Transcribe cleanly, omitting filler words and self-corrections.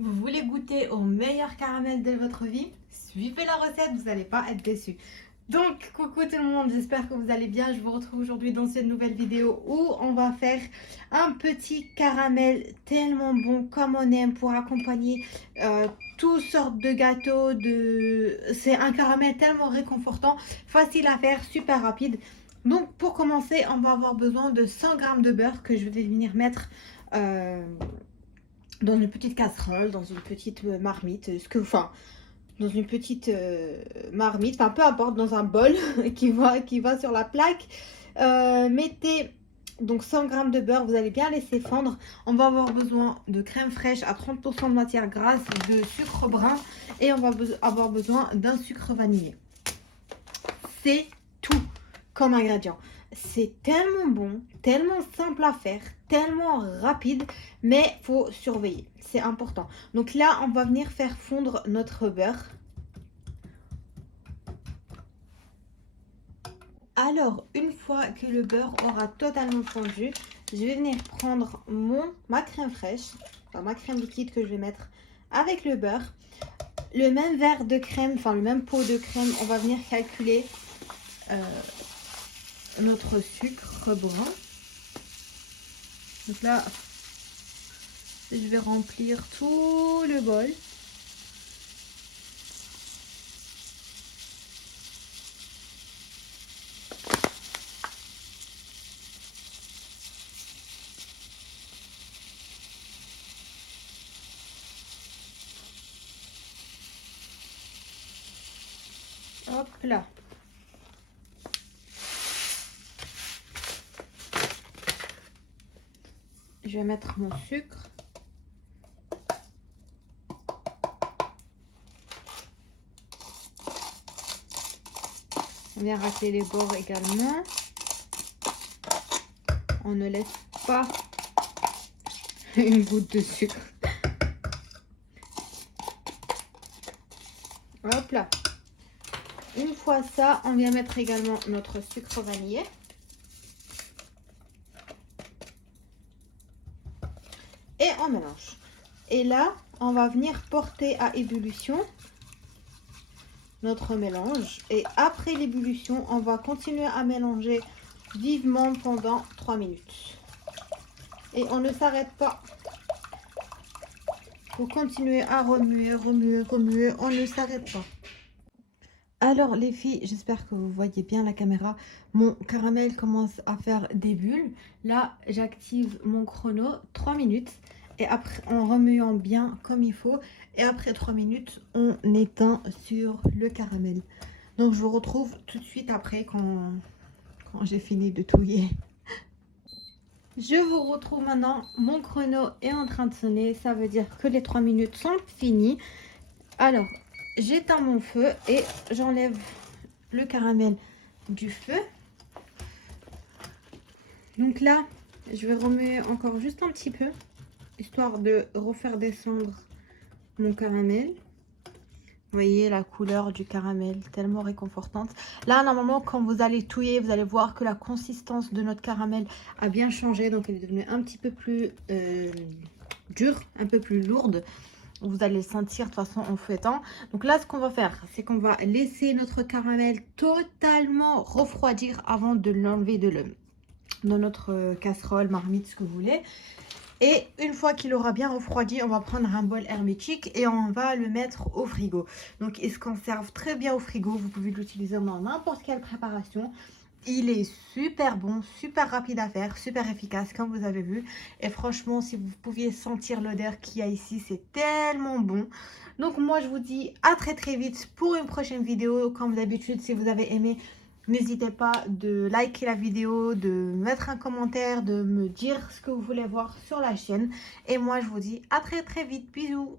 Vous voulez goûter au meilleur caramel de votre vie? Suivez la recette, vous n'allez pas être déçus. Donc, coucou tout le monde, j'espère que vous allez bien. Je vous retrouve aujourd'hui dans cette nouvelle vidéo où on va faire un petit caramel tellement bon comme on aime pour accompagner toutes sortes de gâteaux. C'est un caramel tellement réconfortant, facile à faire, super rapide. Donc, pour commencer, on va avoir besoin de 100 g de beurre que je vais venir mettre euh, dans une petite casserole, dans une petite marmite, dans une petite marmite, enfin peu importe, dans un bol qui va sur la plaque. Mettez donc 100 g de beurre, vous allez bien laisser fondre. On va avoir besoin de crème fraîche à 30% de matière grasse, de sucre brun et on va avoir besoin d'un sucre vanillé. C'est tout comme ingrédient. C'est tellement bon, tellement simple à faire, tellement rapide, mais faut surveiller, c'est important. Donc là, on va venir faire fondre notre beurre. Alors, une fois que le beurre aura totalement fondu, je vais venir prendre ma crème fraîche, enfin ma crème liquide que je vais mettre avec le beurre. Le même verre de crème, enfin le même pot de crème, on va venir calculer notre sucre brun. Donc là, je vais remplir tout le bol. Hop là. Je vais mettre mon sucre. On vient racler les bords également. On ne laisse pas une goutte de sucre. Hop là. Une fois ça, on vient mettre également notre sucre vanillé. Et on mélange. Et là, on va venir porter à ébullition notre mélange. Et après l'ébullition, on va continuer à mélanger vivement pendant 3 minutes. Et on ne s'arrête pas. Pour continuer à remuer, remuer, remuer, on ne s'arrête pas. Alors les filles, j'espère que vous voyez bien la caméra. Mon caramel commence à faire des bulles. Là, j'active mon chrono 3 minutes. Et après, en remuant bien comme il faut. Et après 3 minutes, on éteint sur le caramel. Donc je vous retrouve tout de suite après quand j'ai fini de touiller. Je vous retrouve maintenant. Mon chrono est en train de sonner. Ça veut dire que les 3 minutes sont finies. Alors, j'éteins mon feu et j'enlève le caramel du feu. Donc là, je vais remuer encore juste un petit peu, histoire de refaire descendre mon caramel. Vous voyez la couleur du caramel, tellement réconfortante. Là, normalement, quand vous allez touiller, vous allez voir que la consistance de notre caramel a bien changé. Donc, elle est devenue un petit peu plus dure, un peu plus lourde. Vous allez le sentir de toute façon en fouettant. Donc là, ce qu'on va faire, c'est qu'on va laisser notre caramel totalement refroidir avant de l'enlever dans notre casserole, marmite, ce que vous voulez. Et une fois qu'il aura bien refroidi, on va prendre un bol hermétique et on va le mettre au frigo. Donc il se conserve très bien au frigo. Vous pouvez l'utiliser dans n'importe quelle préparation. Il est super bon, super rapide à faire, super efficace comme vous avez vu. Et franchement, si vous pouviez sentir l'odeur qu'il y a ici, c'est tellement bon. Donc moi, je vous dis à très très vite pour une prochaine vidéo. Comme d'habitude, si vous avez aimé, n'hésitez pas de liker la vidéo, de mettre un commentaire, de me dire ce que vous voulez voir sur la chaîne. Et moi, je vous dis à très très vite. Bisous.